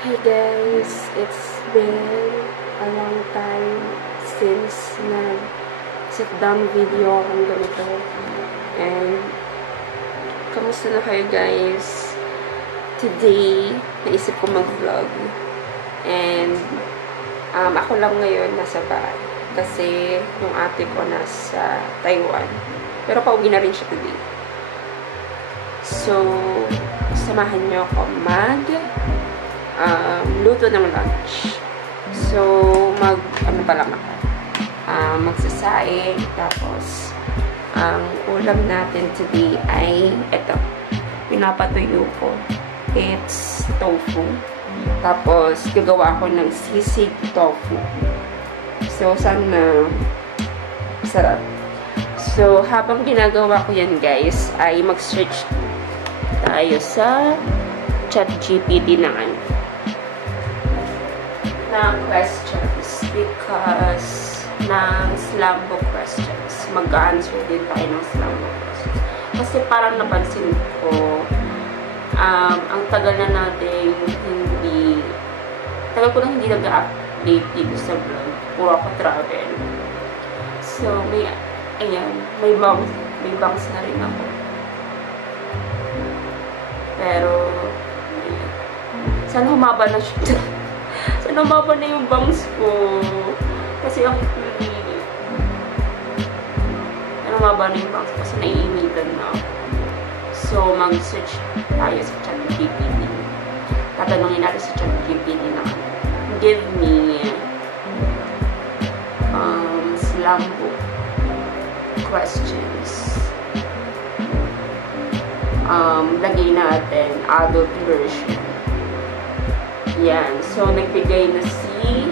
Hi guys, it's been a long time since nag-sit down video akong ganito. And, kamusta na kayo guys? Today, naisip ko mag-vlog. And, ako lang ngayon nasa bahay. Kasi, yung ate ko nasa Taiwan. Pero pauwi na rin siya today. So, samahan niyo ako luto ng lunch. So, magsasaing. Tapos, ang ulam natin today ay ito. Pinapatuyo ko. It's tofu. Tapos, gagawa ko ng sisig tofu. So, sana sarap. So, habang ginagawa ko yan guys, ay mag-search tayo sa ChatGPT ng questions because ng slam book questions. Mag-answer din tayo ng slam book questions. Kasi parang napansin ko ang tagal na natin tagal ko na hindi nag-update dito sa vlog. Puro ako travel. So, may bangs na rin ako. Pero, ayan. Sana humaba na siya. Sana humaba na yung bangs ko. Kasi ang sana humaba na yung bangs ko. Kasi naiinitan na ako. So, mag-search tayo sa ChatGPT. Tatanungin natin sa ChatGPT na give me slam book questions. Lagay natin adult version. Yan. So, nagbigay na si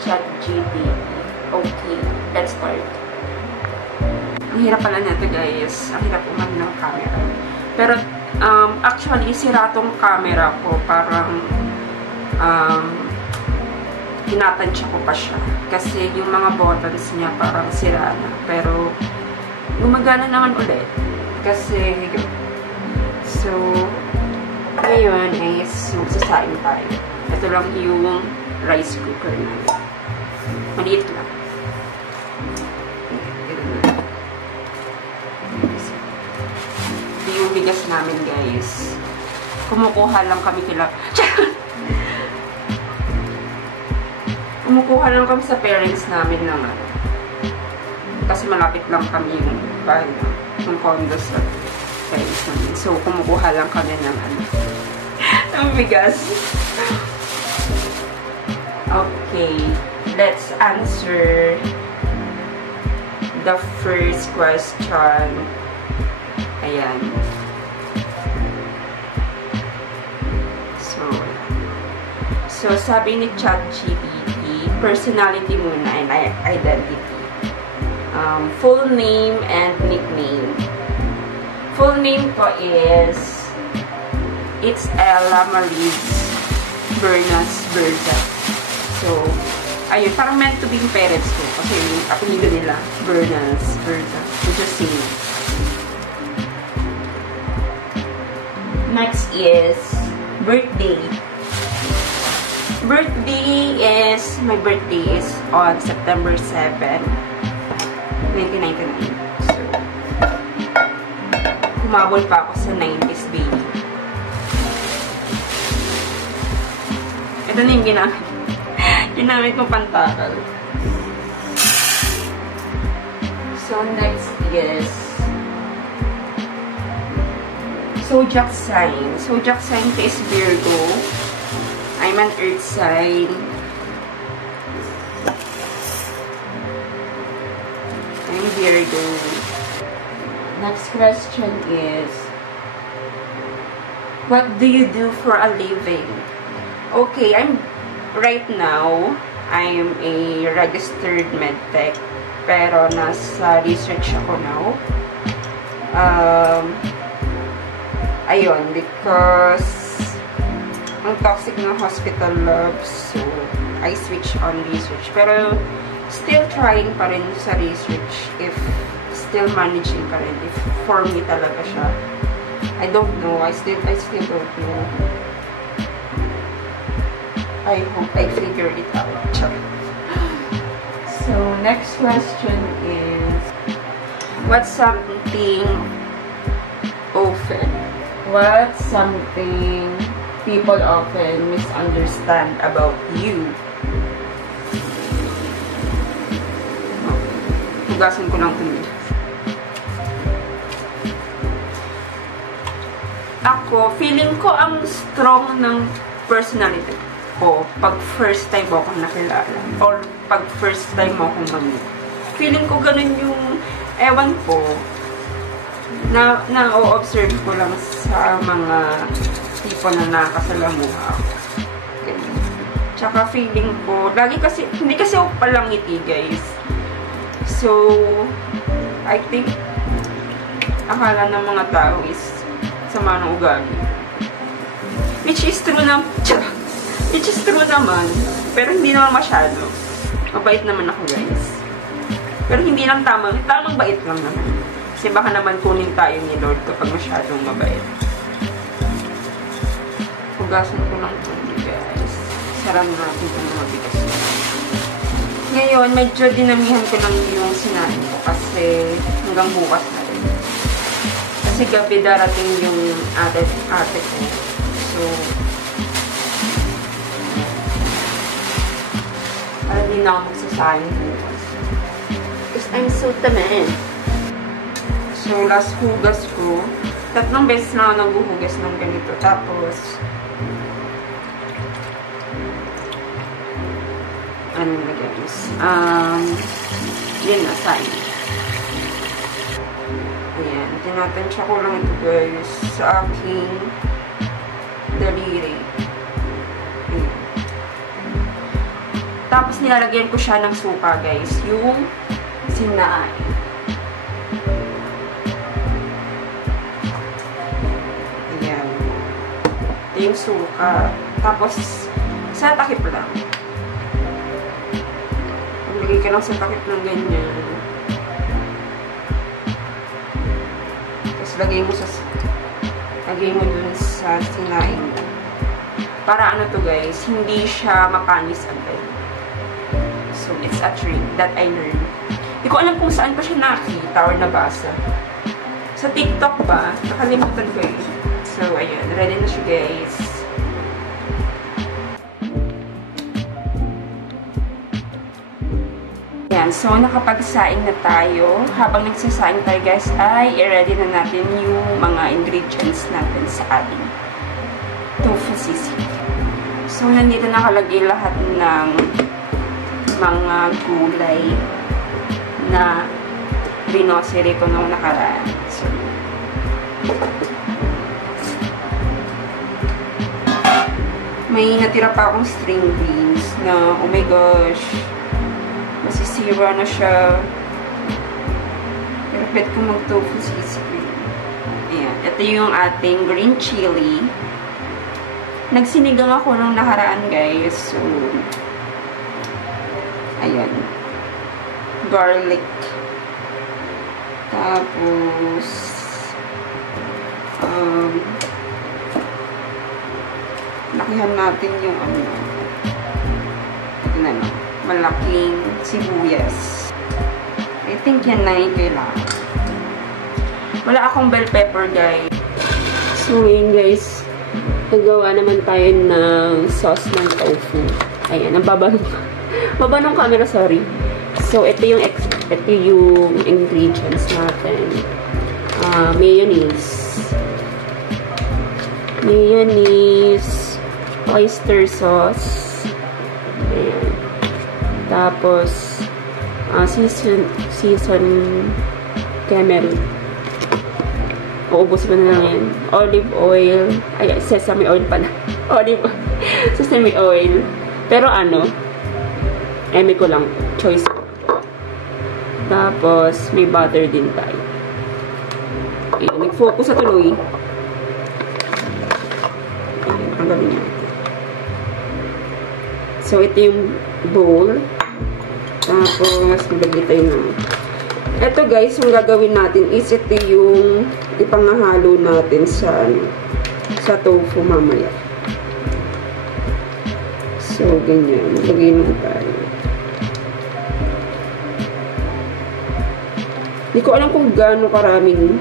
ChatGPT. Okay. Let's start. Ang hirap pala nito guys. Ang hirap umano ng camera. Pero, actually, sira tong camera ko. Parang, tinatansya ko pa siya. Kasi yung mga buttons niya parang sira na. Pero, gumagana naman ulit. Kasi, so, ngayon is magsasain tayo. Ito lang yung rice cooker namin. Maliit lang. Ito yung bigas namin, guys. Kumukuha lang kami Kumukuha lang kami sa parents namin naman. Kasi malapit lang kami yung bahay na. Yung condo sa parents namin. So, kumukuha lang kami ng ng bigas. Okay. Let's answer the first question. Ayan. So sabi ni ChatGPT, personality muna and identity. Full name and nickname. Full name ko is it's Ella Marie Bernas Berta. So, ayun, parang meant to be yung parents ko. Kasi yung apelido nila, Bernas Berta. Which is same. Next is birthday. My birthday is on September 7, 1999. So, kumabol pa ako sa 90s baby. Ito na yung ginamit ko pantakal. So, next is zodiac sign. Zodiac sign ko is Virgo. I'm an earth sign. I'm Virgo. Next question is, what do you do for a living? Okay, right now, I'm a registered medtech. Pero nasa research ako now. Ayun, because ang toxic ng hospital love, so I switch on research. Pero still trying pa rin sa research if still managing pa rin if for me talaga siya. I don't know. I still don't know. I hope I figure it out. So, next question is, what's something people often misunderstand about you? Hugasan ko lang ito. Ako, feeling ko ang strong ng personality ko pag first time mo akong nakilala or pag first time mo akong mamit. Feeling ko ganun yung, ewan ko, na-observe ko lang sa mga tipo na nakasalamuha ako. Tsaka feeling ko, lagi kasi, hindi kasi ako palang ngiti, guys. So, I think, akala ng mga tao is sama ng ugali. Which is true naman. Pero hindi naman masyado. Mabait naman ako, guys. Pero hindi lang tamang bait lang naman. Kasi baka naman kunin tayo ni Lord kapag masyadong mabait. Hugasan ko lang ito, guys. Sarang natin itong mga bigas. Ngayon, medyo dinamihan ko lang yung sinabi ko kasi hanggang bukas na rin. Kasi gabi darating yung ate ko. So, para di na ako magsasayang bukas. Because I'm so tamen. So, last hugas ko. 3 beses na ako naghuhugas ng ganito. Tapos, ano na guys? Yun na, sayang. Ayan, tinatansya ko lang ito guys sa aking daliri. Ayan. Tapos nilalagyan ko siya ng suka guys, yung sinaay. Ayan. Ito yung suka. Tapos, sa takip lang. Lagay ka lang sa takip ng ganyan. Lagay mo dun sa sinaing. Para ano to guys, hindi siya mapanis agad. So, it's a trick that I learned. Hindi ko alam kung saan pa siya nakita or nabasa. Sa TikTok ba? Nakalimutan ko eh. So, ayun. Ready na siya guys. So, nakapagsaing na tayo. Habang nagsasaing tayo, guys, ay i-ready na natin yung mga ingredients natin sa ating tofu sisig. So, nandito nakalagay lahat ng mga gulay na rinosiri ko nung nakaraan. So, may natira pa akong string beans na, oh my gosh, masisira na siya. Pero pwede ko mag-tofu sisig. Ayan. Ito yung ating green chili. Nagsinigang ako nung nakaraan, guys. So, ayan. Garlic. Tapos, lakihan natin yung malaking sibuyas. I think yan na yung kailangan. Wala akong bell pepper, guys. So, yun, guys. Nagawa naman tayo ng sauce ng tofu. Ayan, ang baba ng camera, sorry. So, ito yung ingredients natin. Mayonnaise, oyster sauce, ayan. Tapos, season camel. Uubos ko na lang yan. Olive oil. Ay, sesame oil pala. Sesame oil. Pero eme ko lang. Choice ko. Tapos, may butter din tayo. Ayan, nag-focus sa tuloy. Ayan, ang gawin natin. So, ito yung bowl. Tapos, maglagay tayo ng... Ito guys, yung gagawin natin is ito yung ipangahalo natin sa tofu mamaya. So, ganyan. Lagay lang tayo. Hindi ko alam kung gaano karaming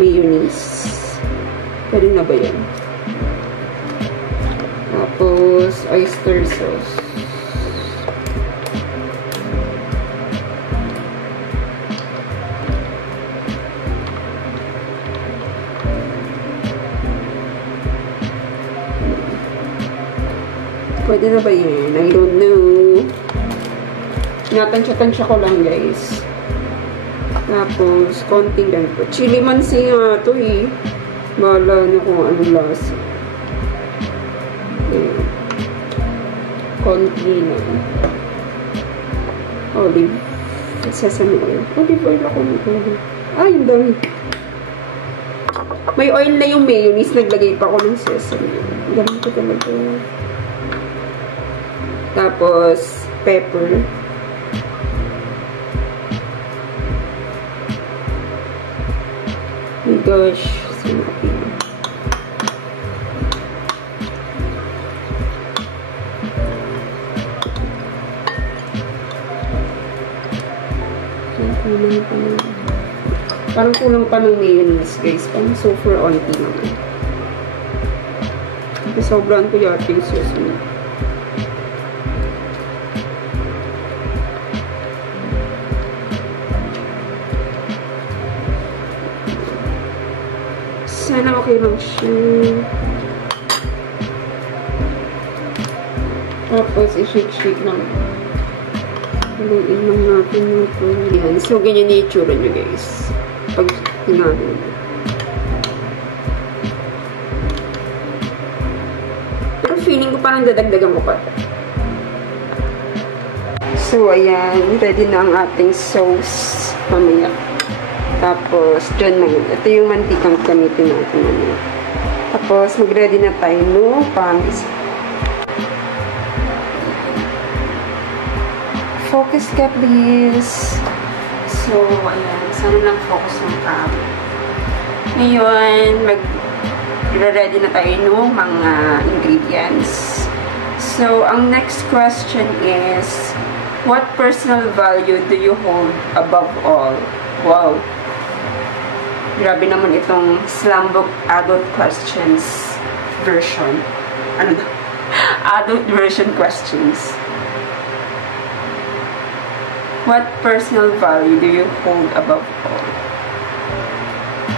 mayonnaise. Pwede na ba yan? Tapos, oyster sauce. Pwede na ba yan? I don't know. Natansya-tansya ko lang, guys. Tapos, konting ganito. Chili mansi nga ito eh. Bahala nyo kung anong lasa. Ayan. Konti na. Olive. Sesame oil. Olive oil ako nito. Ay, yung dami. May oil na yung mayonnaise. Naglagay pa ako ng sesame oil. Dami ko talaga. Tapos, pepper. Oh my gosh. Sinabi. Parang kulang pa ng mayonnaise, guys. Parang super onti naman. Kasi sobrang ko yata yung sesame. Sana okay lang siya. Tapos, i-shake-shake lang. Haluin lang natin ito. Yan. So, ganyan yung itsura nyo, guys. Pag hinahin. Pero feeling ko parang dadagdagan ko pa. So, ayan. Ready na ang ating sauce. Mamaya. Tapos, dyan na yun. Ito yung mantikang gamitin natin. Tapos, mag-ready na tayo no pangis. Focus ka, please. So, ayan. Sana lang focus ng camera. Ngayon, mag-ready na tayo no mga ingredients. So, ang next question is, what personal value do you hold above all? Wow! Grabe naman itong Slambook Adult Questions version. Ano na? Adult version questions. What personal value do you hold above all?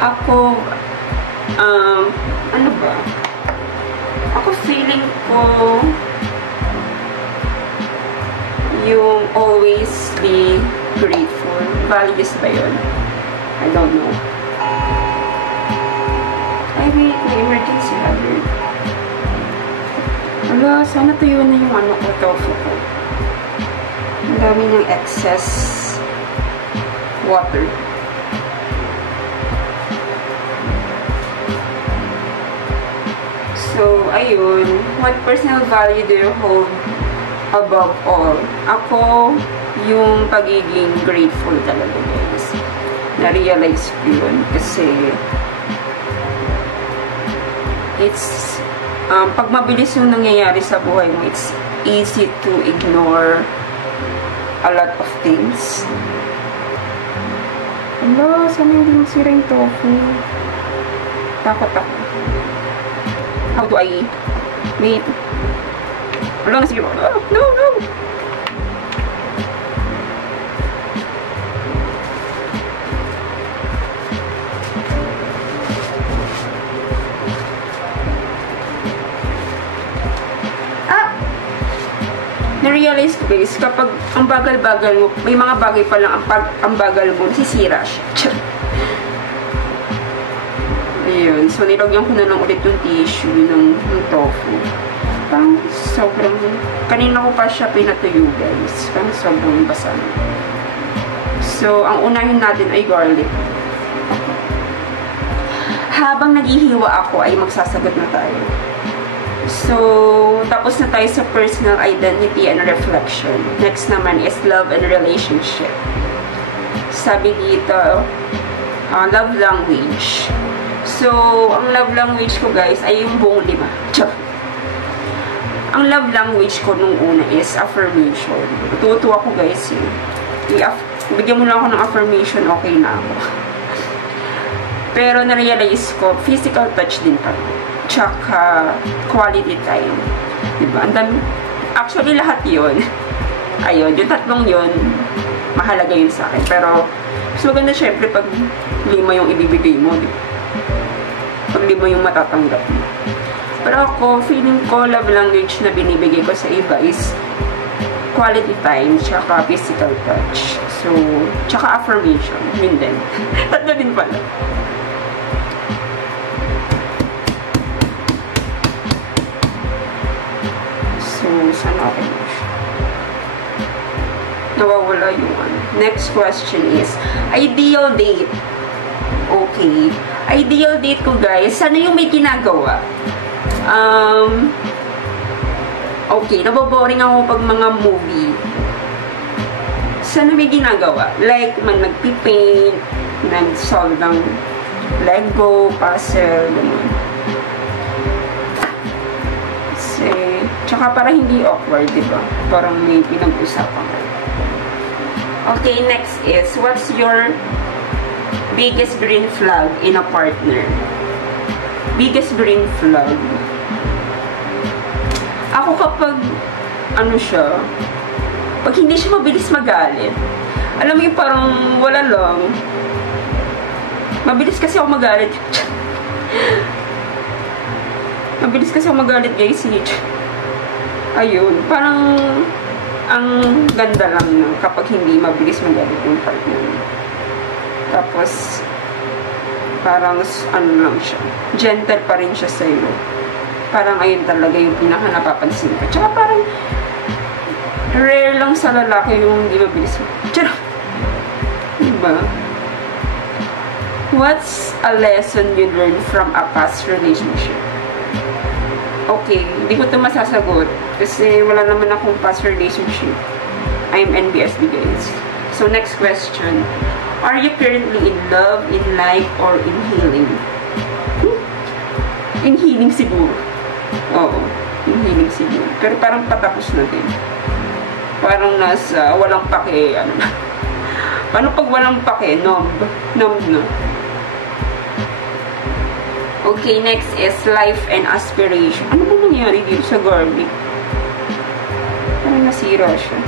Ako, ano ba? Ako feeling ko yung always be grateful. Values ba yun? I don't know. Ay, wait. May emergency hazard. Wala, sana tuyo na yung ano ko, tofu ko. Ang dami ng excess water. So, ayun. What personal value do you hold above all? Ako, yung pagiging grateful talaga, guys. Na-realize ko yun kasi it's pag mabilis yung nangyayari sa buhay mo, it's easy to ignore a lot of things. Hello, sana hindi masira yung tofu. Takot ako. How do I wait? Wala na sige. Oh, no, no! Na-realize ko, guys, kapag ang bagal-bagal mo, may mga bagay pa lang ang bagal mo, nasisira siya. Ayun. So, nilagyan ko na lang ulit yung tissue ng tofu. Parang sobrang, kanina ko pa siya pinatuyo, guys. Parang sobrang basa. So, ang unahin natin ay garlic. Habang naghihiwa ako, ay magsasagot na tayo. So, tapos na tayo sa personal identity and reflection. Next naman is love and relationship. Sabi dito, love language. So, ang love language ko, guys, ay yung buong 5. ang love language ko nung una is affirmation. Tutuwa ko guys eh. Bigyan mo lang ako ng affirmation, okay na ako. Pero na-realize ko, physical touch din pa. Tsaka quality time. Diba? Actually, lahat yun. Ayun, yung tatlong yun, mahalaga yun sa akin. Pero, mas maganda syempre pag 5 yung ibibigay mo. Diba? Pag 5 yung matatanggap mo. Pero ako, feeling ko, love language na binibigay ko sa iba is quality time, tsaka physical touch. So, tsaka affirmation. Yun din. Tatlo din pala. So, sana okay mo siya. Nawawala yung ano. Next question is, ideal date. Okay. Ideal date ko guys, sana yung may ginagawa. Okay, naboboring ako pag mga movie. Sana may ginagawa. Like, nagpipaint, nag-solve ng Lego, puzzle, gano'n. Kasi, tsaka para hindi awkward, diba? Parang may pinag-usapan. Okay, next is, what's your biggest green flag in a partner? Biggest green flag? Ako kapag, pag hindi siya mabilis magalit, alam mo yung parang wala lang. Mabilis kasi ako magalit. Mabilis kasi ako magalit guys. Ayun, parang ang ganda lang na kapag hindi mabilis magalit yung partner. Tapos, parang lang siya. Gentle pa rin siya sa'yo. Parang ayun talaga yung pinaka napapansin ko. Tsaka parang rare lang sa lalaki yung hindi mabilis. Tsaka, diba? What's a lesson you learned from a past relationship? Okay, hindi ko ito masasagot. Kasi wala naman akong past relationship. I'm NBSB guys. So, next question. Are you currently in love, in like, or in healing? In healing siguro. Oo, in healing siguro. Pero parang patapos na din. Parang nasa walang pake, Paano pag walang pake? Numb na. Okay, next is life and aspiration. Ano ba nangyari dito sa garlic? Parang nasira siya.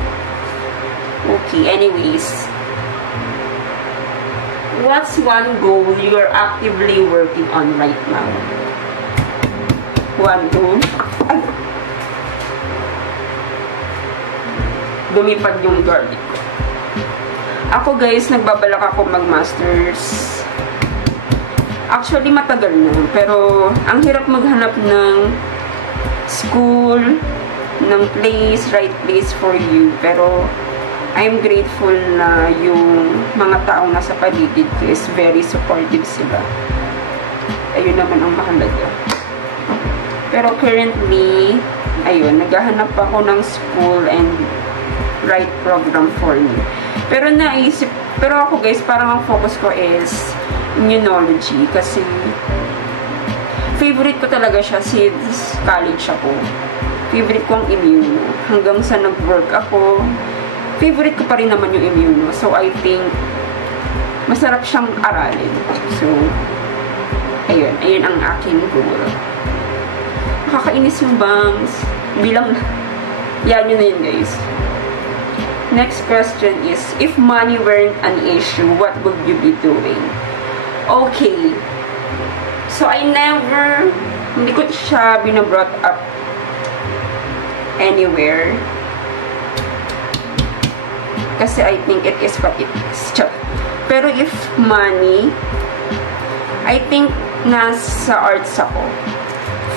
Okay, anyways. What's one goal you're actively working on right now? One goal? Ay! Lumipad yung garlic ko. Ako guys, nagbabalak ako mag-masters. Actually, matagal na. Pero, ang hirap maghanap ng school, ng place, right place for you. Pero, I'm grateful na yung mga taong nasa paligid ko is very supportive sila. Ayun naman ang mahalaga. Pero currently, ayun, naghahanap ako ng school and right program for me. Pero ako guys, parang ang focus ko is immunology kasi favorite ko talaga siya since college ako. Favorite ko ang immuno. Hanggang sa nag-work ako, favorite ko pa rin naman yung immuno. So, I think, masarap siyang aralin. So, ayun ang aking goal. Nakakainis yung bangs. Bilang, yan yun na yun, guys. Next question is, if money weren't an issue, what would you be doing? Okay. So, hindi ko siya binabrought up anywhere. Kasi I think it is what it is. Pero if money, I think nasa arts ako.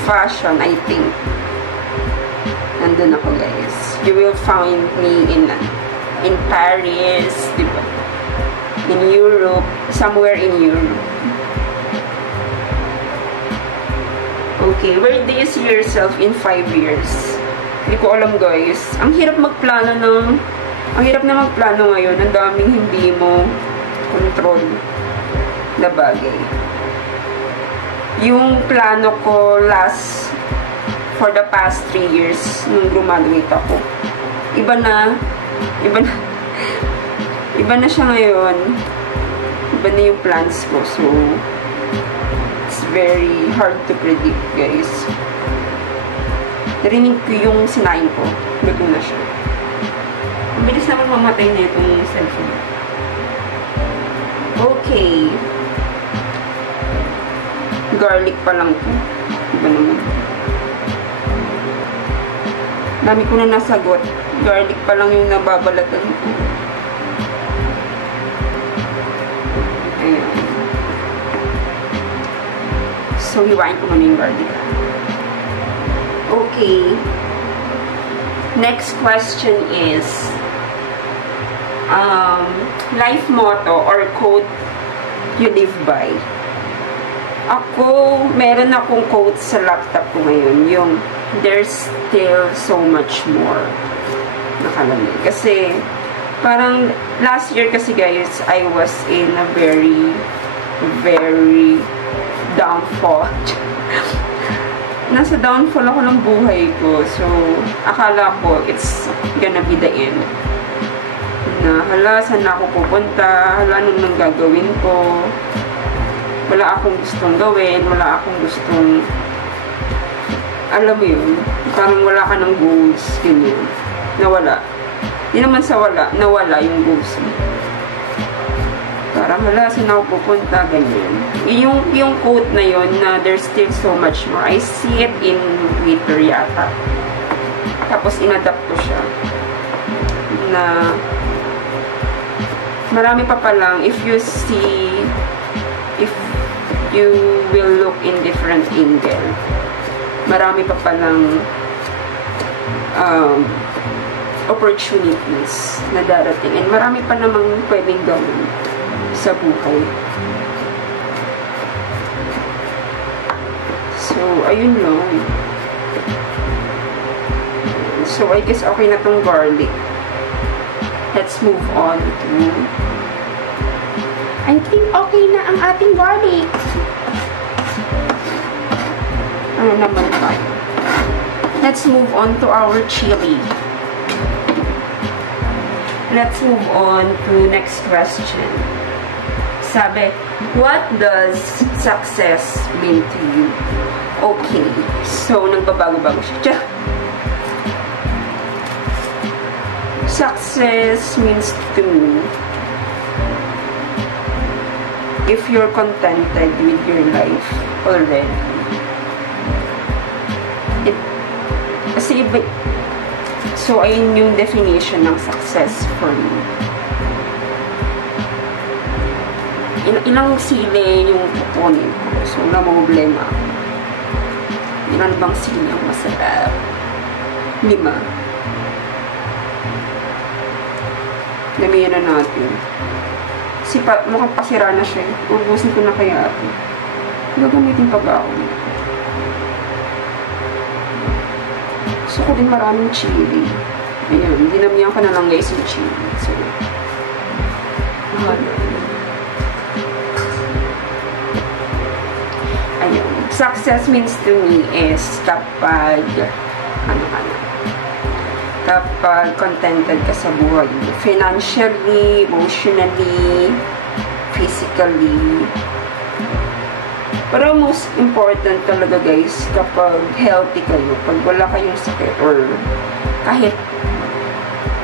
Fashion, I think. Nandun ako, guys. You will find me in Paris, diba? In Europe, somewhere in Europe. Okay, where do you see yourself in 5 years? Hindi ko alam, guys. Ang hirap na magplano ngayon. Ang daming hindi mo control na bagay. Yung plano ko last for the past 3 years nung graduate ako. Iba na siya ngayon. Iba na yung plans ko. So, it's very hard to predict, guys. Narinig ko yung sinain ko. Bago na siya. Ang bilis naman mamatay na itong cellphone. Okay. Garlic pa lang po. Iba naman. Dami ko na nasagot. Garlic pa lang yung nababalatan ko. Ayan. So, hiwain ko muna yung garlic. Okay. Next question is, life motto or quote you live by. Ako, meron akong quote sa laptop ko ngayon. Yung, there's still so much more. Nakalagay. Kasi, parang, last year kasi guys, I was in a very, very downfall. Nasa downfall ako ng buhay ko. So, akala ko, it's gonna be the end. Na, hala, saan na ako pupunta? Hala, anong nang gagawin ko? Wala akong gustong gawin. Wala akong gustong, alam mo yun, parang wala ka ng goals, ganyan. Nawala. Hindi naman sa wala, nawala yung goals mo. Parang, hala, saan ako pupunta, ganyan. Yung quote na yun, na there's still so much more. I see it in Twitter yata. Tapos, inadapt ko siya. Na, marami pa palang, if you will look in different angle, marami pa palang opportunities na darating. And marami pa namang pwedeng gawin sa buhay. So, ayun lang. So, I guess okay na tong garlic. Let's move on to... I think okay na ang ating garlic. Ano naman tayo? Let's move on to our chili. Let's move on to next question. Sabi, what does success mean to you? Okay. So, nagbabago-bago siya. Success means to me, if you're contented with your life already, so ayun yung definition ng success for me. Ilang sili yung kukunin ko, so wala mong problema. Ilan bang sili ang masarap? 5. Damihan na natin. Kasi mukhang pasira na siya. Ubusin ko na kaya ito. Gagamitin pa ba ako? Gusto ko din maraming chili. Ayan. Dinamihan ko na lang guys yung chili. So, ayan. Success means to me is kapag kapag contented ka sa buhay. Financially, emotionally, physically. Pero most important talaga guys, kapag healthy kayo, pag wala kayong sakit or kahit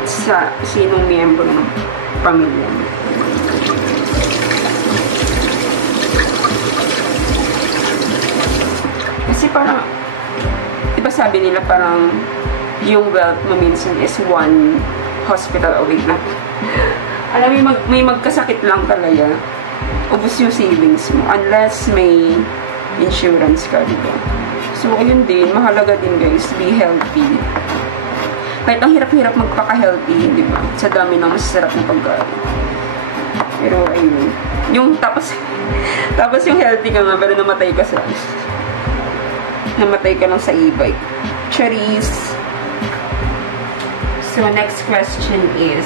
sa sinong miyembro ng pamilya mo. Kasi parang, diba sabi nila parang yung wealth mo minsan is one hospital away na. Alam mo, may magkasakit lang talaga. Ubus yung savings mo. Unless may insurance ka, diba? So, ayun din. Mahalaga din, guys. Be healthy. Kahit ang hirap-hirap magpaka-healthy, diba? Sa dami ng masasarap na pagkain. Pero, ayun. Yung tapos yung healthy ka nga, pero namatay ka sa namatay ka lang sa e-bike. Charis. So, next question is,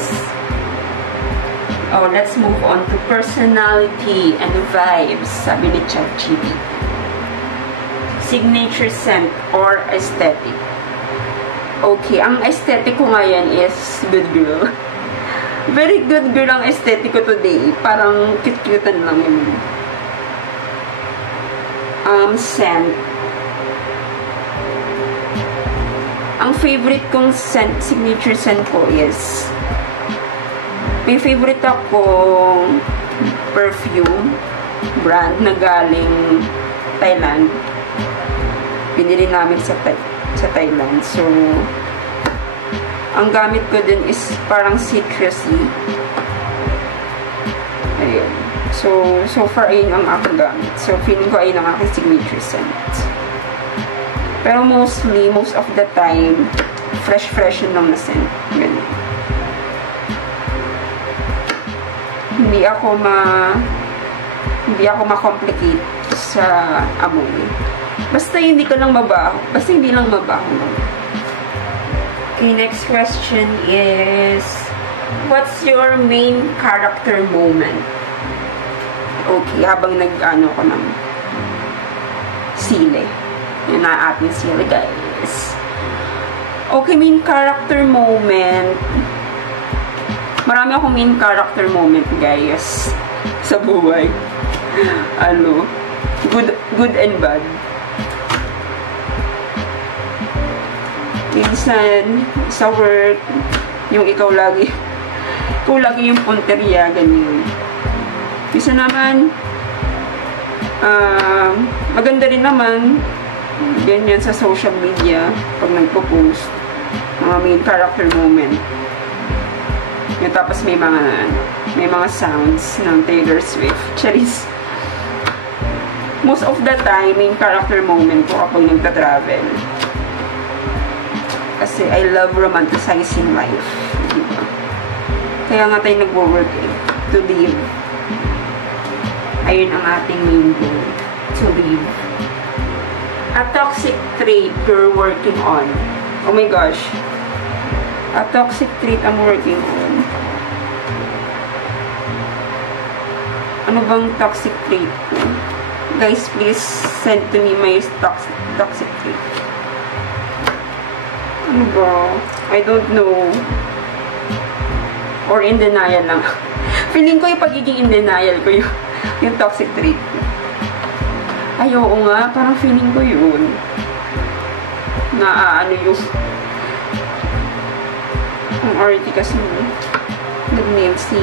let's move on to personality and vibes, sabi ni ChatGPT. signature scent or aesthetic? Okay, ang aesthetic ko ngayon is good girl. Very good girl ang aesthetic ko today. Parang cute-cutean lang yun. Scent. Ang favorite kong scent, signature scent ko is, may favorite akong perfume brand na galing Thailand. Binili namin sa Thailand. So, ang gamit ko din is parang citrusy. Ayun. So far, ayun ang aking gamit. So, feeling ko ayun ang aking signature scent. Pero most of the time, fresh yun lang na scent. Ganun. Hindi ako ma-complicate sa amoy. Basta hindi ka lang mabaho. Basta hindi lang mabaho. Okay, next question is, what's your main character moment? Okay, habang nag-ano ko ng sile. Yun na ating sile, guys. Okay, main character moment. Marami akong main character moment, guys, sa buhay. Ano, good and bad. Minsan, sa work, yung ikaw lagi yung punteriya, ganyan. Minsan naman, maganda rin naman, ganyan sa social media, pag nagpo-post, mga main character moment. Yung tapos may mga sounds ng Taylor Swift. Charis. Most of the time, main character moment ko kapag nagta-travel. Kasi I love romanticizing life. Diba? Kaya nga tayo nagwo-work to live. Ayun ang ating main goal. To live. A toxic trait you're working on. Oh my gosh. A toxic trait I'm working on. Ano bang toxic trait ko? Guys, please send to me my toxic trait. Ano ba? I don't know. Or in denial lang. Feeling ko yung pagiging in denial ko yung toxic trait ko. Ay, oo nga. Parang feeling ko yun. Na ano yung ang RT kasi nag-name si...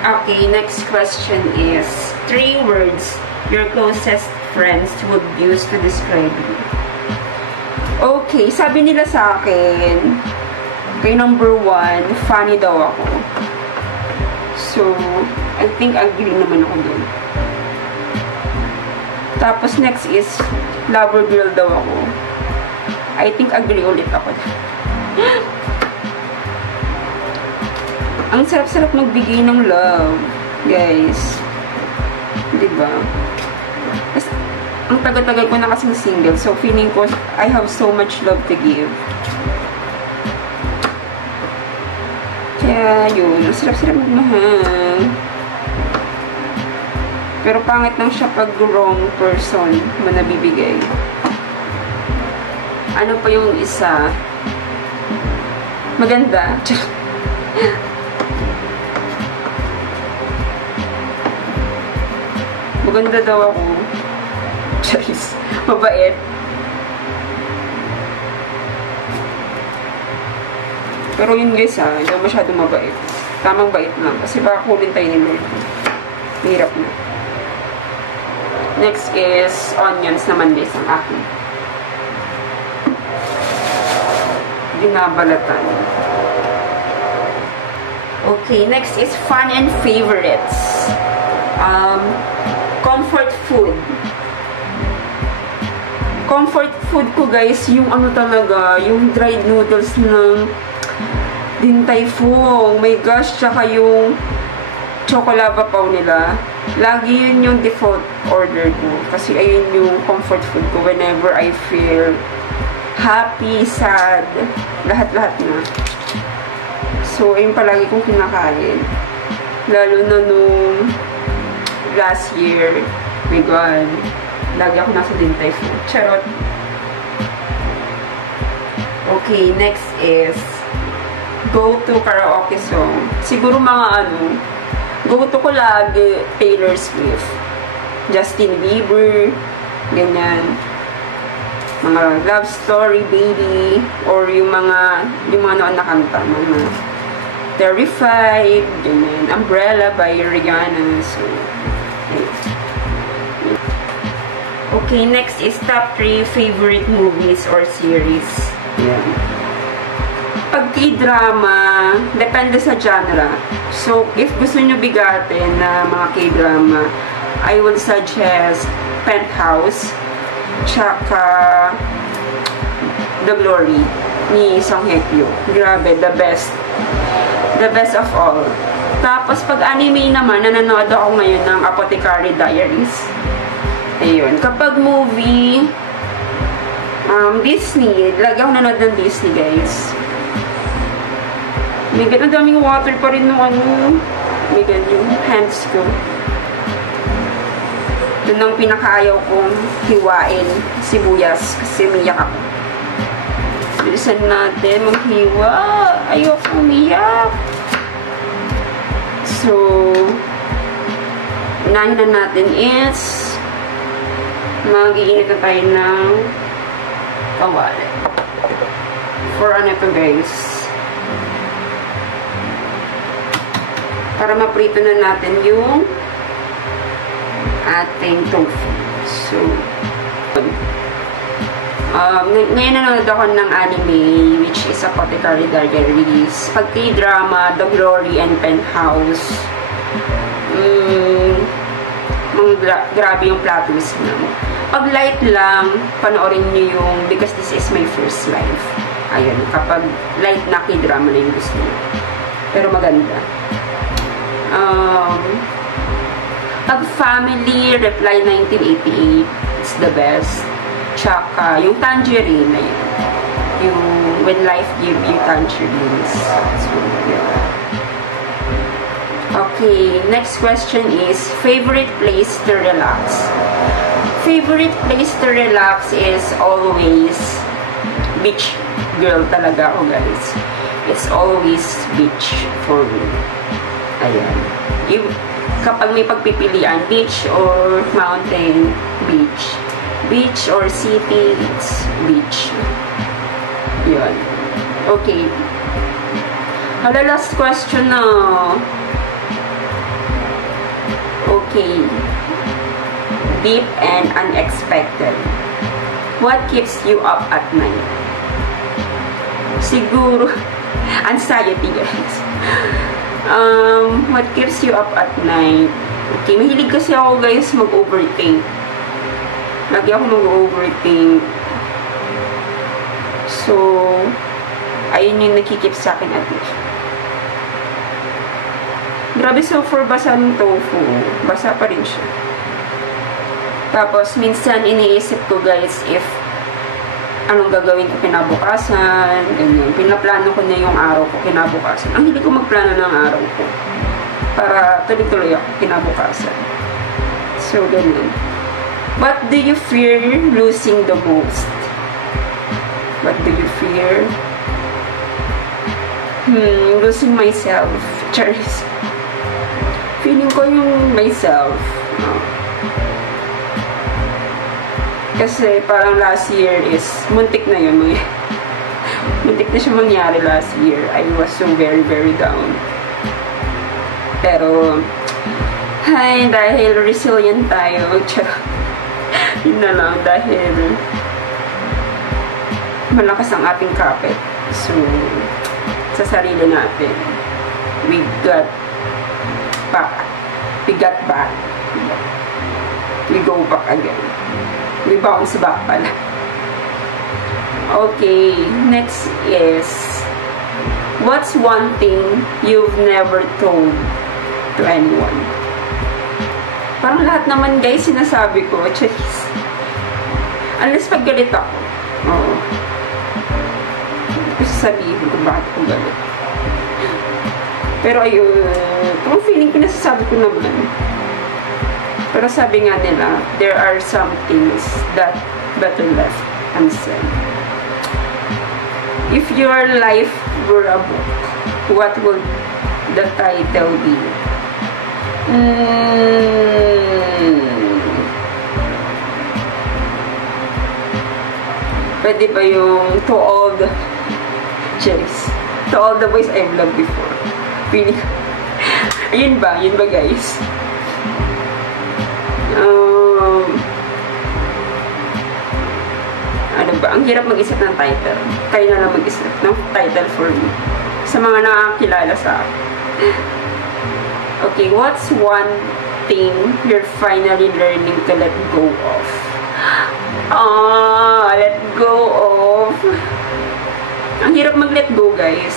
Okay, next question is 3 words your closest friends would use to describe you. Okay, sabi nila sa akin, okay, number 1, funny daw ako. So, I think agree naman ako dun. Tapos next is lover girl daw ako. I think agree ulit ako. Ang sarap-sarap magbigay ng love, guys. Diba? Ang tagal-tagal ko na kasing single, so feeling ko I have so much love to give. Kaya yun, ang sarap-sarap magmahal. Pero pangit lang siya pag wrong person mo nabibigay. Ano pa yung isa? Maganda. Maganda daw ako. Charis. Mabait. Pero yun guys hindi masyado mabait. Tamang bait lang. Kasi baka kulin tayo ni Lord. Hirap na. Next is onions naman guys ang akin. Binabalatan. Okay, next is fun and favorites. Comfort food. Comfort food ko guys, yung ano talaga, yung dried noodles ng Din Tai Fung. Oh my gosh, tsaka yung chocolate paw nila. Lagi yun yung default order ko. Kasi ayun yung comfort food ko whenever I feel happy, sad, lahat-lahat na. So, ayun palagi kong kinakain. Lalo na nung last year, My God. Lagi ako nasa Din Tai Fung. Charot. Okay, next is go-to karaoke song. Siguro mga ano, go-to ko lagi Taylor Swift, Justin Bieber, ganyan. Mga Love Story, Baby, or yung mga noon na kanta, mga Terrified, ganyan. Umbrella by Rihanna. So, okay, next is top 3 favorite movies or series. Yan. Pag K-drama, depende sa genre. So, if gusto nyo bigatin na mga K-drama, I would suggest Penthouse, tsaka The Glory ni Song Hye Kyo. Grabe, the best. The best of all. Tapos, pag anime naman, nanonood ako ngayon ng Apothecary Diaries. Ayun. Kapag movie, Disney. Lagi ako nanonood ng Disney, guys. May ganun, daming water pa rin nung ano. May ganun yung hands ko. Yun ang pinakaayaw kong hiwain, sibuyas, kasi umiyak ako. Bilisan natin maghiwa. Ayoko umiyak. So, unahin na natin is mag-iinit na tayo ng kawali. For ano ito, guys? Para maprito na natin yung ating tofu. So, ngayon nanonood ako ng anime, which is Apothecary Diaries. Pag K-drama, The Glory and Penthouse. Grabe yung plot twist na. Pag light lang, panoorin nyo yung Because This Is My First Life. Ayun, kapag light na K-drama na yung gusto nyo. Pero maganda. Pag family, Reply 1988, it's the best. Tsaka, yung Tangerine na yun. Yung When Life Give You Tangerines. So, yeah. Okay, next question is, favorite place to relax? Favorite place to relax is always beach girl talaga ako, guys. It's always beach for me. Ayan. Kapag may pagpipilian, beach or mountain, beach. Beach or city, it's beach. Yun. Okay. Hala, last question na. Okay. Deep and unexpected. What keeps you up at night? Siguro, anxiety, guys. What keeps you up at night? Okay, mahilig kasi ako, guys, mag-overthink. Lagi ako mag-overthink. So, ayun yung nakikip sa akin at night. Grabe, so for basa ng tofu, basa pa rin siya. Tapos, minsan iniisip ko, guys, if anong gagawin ko kinabukasan, ganyan. Pinaplano ko na yung araw ko kinabukasan. Ang hindi ko magplano ng araw ko. Para tuloy-tuloy ako kinabukasan. So, ganyan. What do you fear losing the most? What do you fear? Losing myself. Charis. Feeling ko yung myself. Kasi parang last year is, muntik na yun. Muntik na siya mangyari last year. I was so very, very down. Pero, dahil resilient tayo, yun na lang, dahil malakas ang ating kapit. So, sa sarili natin, we got back. We go back again. We bounce back pala. Okay, next is, what's one thing you've never told to anyone? Parang lahat naman, guys, sinasabi ko. Charis. Unless pag galit ako. Oo. Hindi ko sasabihin kung bakit ako galit. Pero ayun, kung feeling ko nasasabi ko naman. Pero sabi nga nila, there are some things that better left unsaid. If your life were a book, what would the title be? Pwede ba yung to all the boys I've loved before? Really? Yun ba guys? Ano ba? Ang hirap mag-isip ng title. Kayo na lang mag-isip ng title for me. Sa mga nakakilala sa akin. Okay, what's one thing you're finally learning to let go of? Let go of. Ang hirap mag-let go, guys.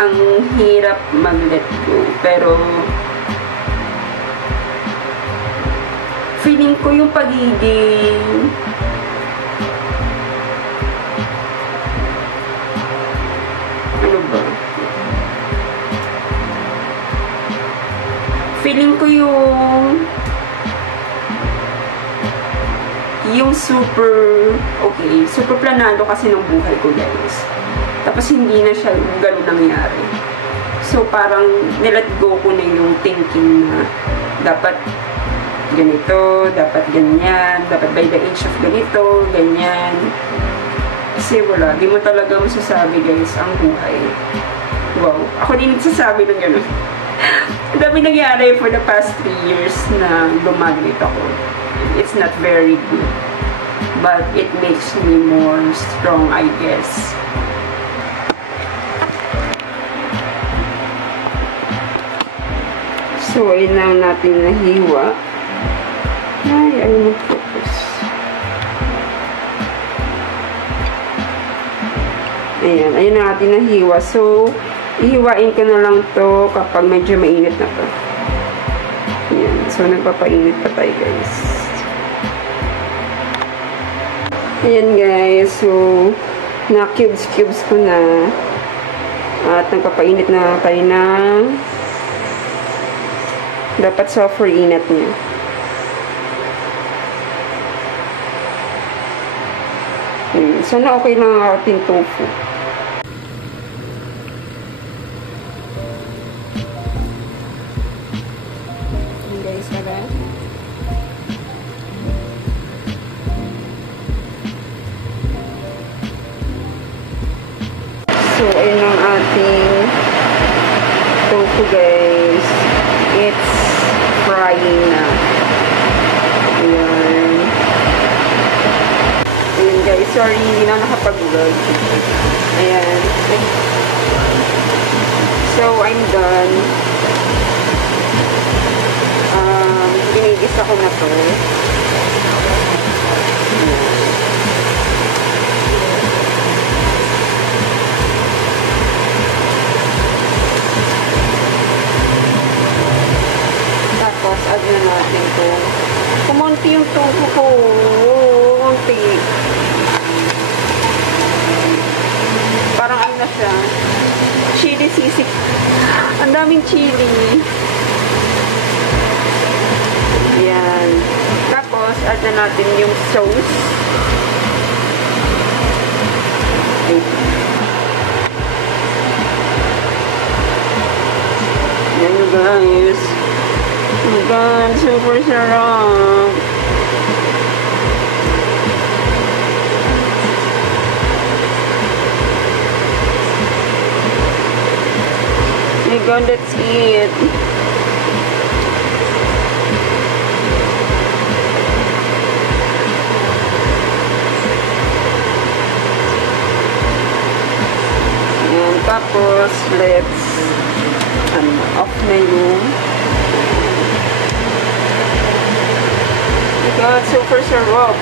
Ang hirap mag-let go. Pero, feeling ko yung pagiging ano ba? Feeling ko yung super planado kasi ng buhay ko, guys. Tapos hindi na siya ganun nangyari. So parang nilet go ko na yung thinking na dapat ganito, dapat ganyan, dapat by the age of ganito, ganyan. Kasi wala, di mo talaga masasabi, guys, ang buhay. Wow, ako din nagsasabi ng gano'n. Ang dami nangyari for the past 3 years na lumagnit ako. It's not very good. But it makes me more strong, I guess. So, ayun lang natin nahiwa. Ay, ayun mag-focus. Ayan, ayun na natin nahiwa. So, ihiwain ko na lang to kapag medyo mainit na to. Ayan, so nagpapainit pa tayo, guys. Ayan, guys. So, na-cubes ko na. At nagpapainit na tayo ng dapat soft init niya. Sana okay lang ang ating tofu. Guys, wala. So, ayun ang ating tofu, guys. It's frying na. Ayan. Ayan, guys. Sorry, hindi na nakapag-vlog. Ayan. So, I'm done. Ginigisa ko na to. Tapos, add na natin to. Kumunti yung tofu ko. Kumunti. Parang ano na siya. Chili sisig. Ang daming chili. Ayan. Tapos, add na natin yung sauce. Ayan, guys. Oh my God, super sarap. Oh my God, that's it. And tapos, let's off na yung God, super sarap.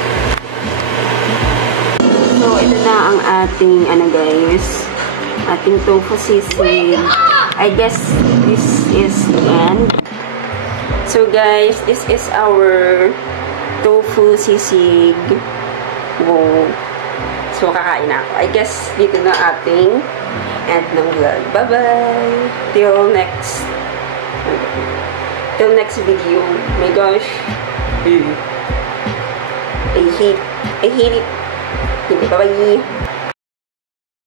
So, ito na ang ating, guys, ating tofu sisig. I guess this is the end. So, guys, this is our tofu sisig. Wow. So, kakain na ako. I guess, dito na ating end ng vlog. Bye-bye! Till next Till next video. My gosh. I hate it. Okay, bye-bye.